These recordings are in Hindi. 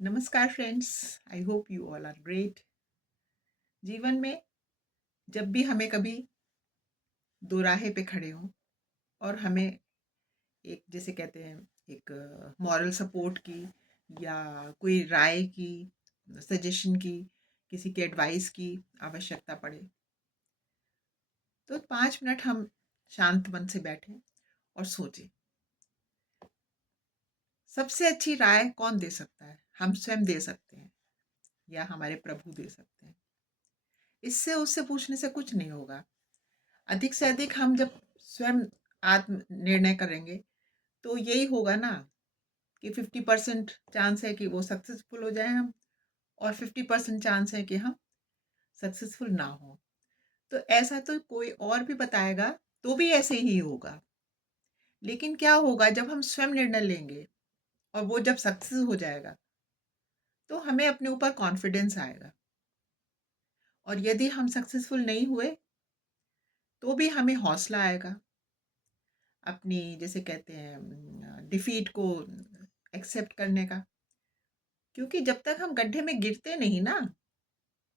नमस्कार friends. I hope you all are great. जीवन में जब भी हमें कभी दोराहे पे खड़े हों और हमें एक जैसे कहते हैं एक मॉरल सपोर्ट की या कोई राय की, सजेशन की, किसी के एडवाइस की आवश्यकता पड़े, तो 5 मिनट हम शांत मन से बैठें और सोचें, सबसे अच्छी राय कौन दे सकता है? हम स्वयं दे सकते हैं या हमारे प्रभु दे सकते हैं। इससे उससे पूछने से कुछ नहीं होगा। अधिक से अधिक हम जब स्वयं आत्म निर्णय करेंगे तो यही होगा ना कि 50% चांस है कि वो सक्सेसफुल हो जाए हम, और 50% चांस है कि हम सक्सेसफुल ना हो। तो ऐसा तो कोई और भी बताएगा तो भी ऐसे ही होगा। लेकिन क्या होगा जब हम स्वयं निर्णय लेंगे और वो जब सक्सेस हो जाएगा तो हमें अपने ऊपर कॉन्फिडेंस आएगा। और यदि हम सक्सेसफुल नहीं हुए तो भी हमें हौसला आएगा अपनी जैसे कहते हैं डिफीट को एक्सेप्ट करने का। क्योंकि जब तक हम गड्ढे में गिरते नहीं ना,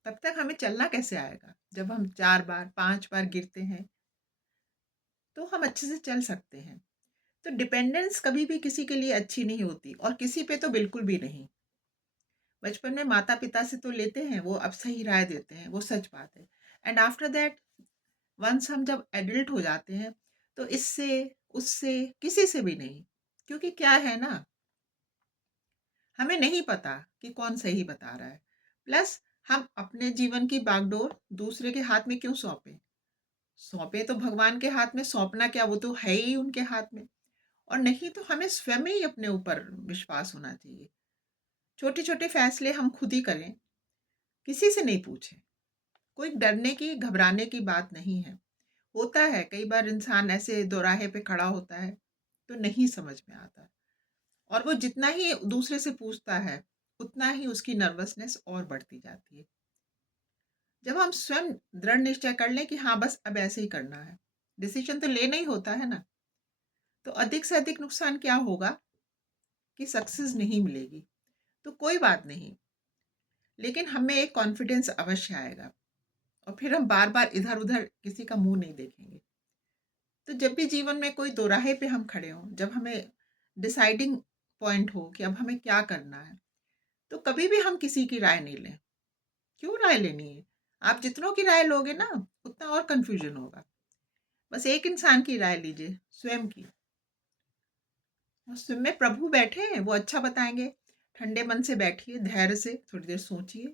तब तक हमें चलना कैसे आएगा? जब हम 4 बार 5 बार गिरते हैं तो हम अच्छे से चल सकते हैं। तो डिपेंडेंस कभी भी किसी के लिए अच्छी नहीं होती, और किसी पे तो बिल्कुल भी नहीं। बचपन में माता पिता से तो लेते हैं, वो अब सही राय देते हैं, वो सच बात है। एंड आफ्टर दैट वंस हम जब एडल्ट हो जाते हैं तो इससे उससे किसी से भी नहीं। क्योंकि क्या है ना, हमें नहीं पता कि कौन सही बता रहा है। प्लस हम अपने जीवन की बागडोर दूसरे के हाथ में क्यों सौंपें? सौंपे तो भगवान के हाथ में, सौंपना क्या, वो तो है ही उनके हाथ में। और नहीं तो हमें स्वयं ही अपने ऊपर विश्वास होना चाहिए। छोटे-छोटे फैसले हम खुद ही करें, किसी से नहीं पूछें। कोई डरने की, घबराने की बात नहीं है। होता है कई बार इंसान ऐसे दोराहे पे खड़ा होता है, तो नहीं समझ में आता। और वो जितना ही दूसरे से पूछता है, उतना ही उसकी नर्वसनेस और बढ़ती जाती है। जब हम स्वयं दृढ़ निश्चय कर लें कि हाँ, बस अब ऐसे ही करना है, डिसीजन तो लेना ही होता है ना, तो अधिक से अधिक नुकसान क्या होगा कि सक्सेस नहीं मिलेगी। तो कोई बात नहीं, लेकिन हमें एक कॉन्फिडेंस अवश्य आएगा और फिर हम बार-बार इधर-उधर किसी का मुँह नहीं देखेंगे। तो जब भी जीवन में कोई दोराहे पे हम खड़े हों, जब हमें डिसाइडिंग पॉइंट हो कि अब हमें क्या करना है, तो कभी भी हम किसी की राय नहीं लें। क्यों राय लेनी है? आप जितनों की राय लोगे ना, उतना और कन्फ्यूजन होगा। बस एक इंसान की राय लीजिए, स्वयं की। और स्वयं में प्रभु बैठे हैं, वो अच्छा बताएँगे। ठंडे मन से बैठिए, धैर्य से थोड़ी देर सोचिए,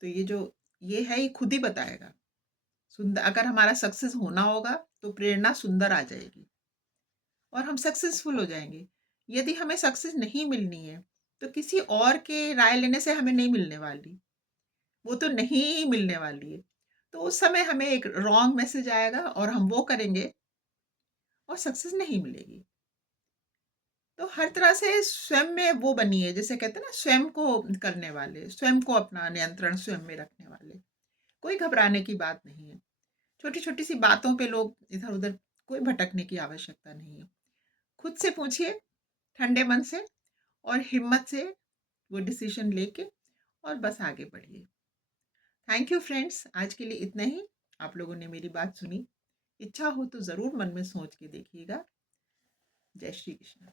तो ये है, ये खुद ही बताएगा। सुंदर अगर हमारा सक्सेस होना होगा, तो प्रेरणा सुंदर आ जाएगी और हम सक्सेसफुल हो जाएँगे। यदि हमें सक्सेस नहीं मिलनी है, तो किसी और के राय लेने से हमें नहीं मिलने वाली। वो तो नहीं ही मिलने वाली है। तो उस समय हमें एक रॉन्ग मैसेज आएगा और हम वो करेंगे और सक्सेस नहीं मिलेगी। तो हर तरह से स्वयं में वो बनिए, जैसे कहते हैं ना, स्वयं को करने वाले, स्वयं को अपना नियंत्रण स्वयं में रखने वाले। कोई घबराने की बात नहीं है। छोटी-छोटी सी बातों पे लोग इधर-उधर कोई भटकने की आवश्यकता नहीं है। खुद से पूछिए ठंडे मन से और हिम्मत से वो डिसीजन लेके और बस आगे बढ़िए। थैंक यू फ्रेंड्स, आज के लिए इतना ही। आप लोगों ने मेरी बात सुनी। इच्छा हो तो ज़रूर मन में सोच के देखिएगा। जय श्री कृष्ण।